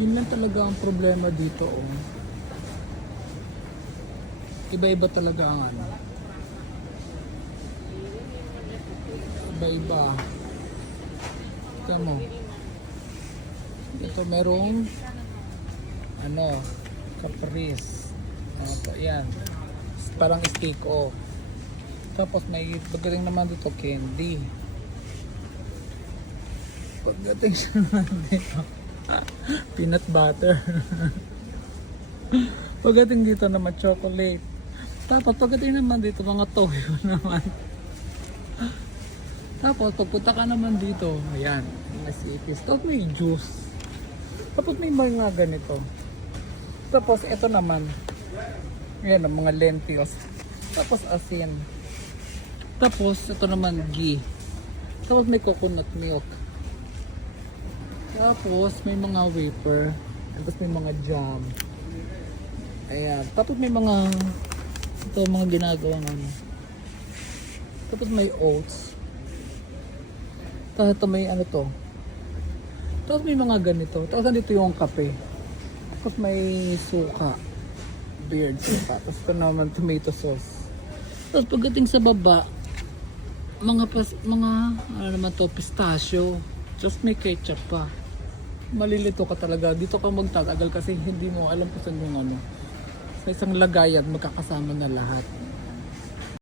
Yun lang talaga ang problema dito, oh. Iba-iba talaga ang ano. Iba-iba. Ito mo. Ito merong ano, Caprice. Yan. Parang steak, oh. Tapos may pagdating naman dito candy. Pagdating siya naman dito peanut butter. Pagdating dito naman chocolate. Tapos pagdating naman dito mga toyo naman. Tapos pagpunta ka naman dito, ayan, may sipis. Tapos may juice. Tapos may mga ganito. Tapos ito naman, ayan, mga lentils. Tapos asin. Tapos ito naman ghee. Tapos may coconut milk. Tapos may mga wafer. Tapos may mga jam. Ayan. Tapos may mga ito mga ginagawang ano. Tapos may oats. Tapos ito may ano to. Tapos may mga ganito. Tapos nandito yung kape. Tapos may suka. Beard suka. Tapos ito naman tomato sauce. Tapos pagdating sa baba, mga ano naman to, pistachio. Just may ketchup pa. Malilito ka talaga. Dito ka magtatagal kasi hindi mo alam kung saan yung ano. Sa isang lagayan magkakasama na lahat.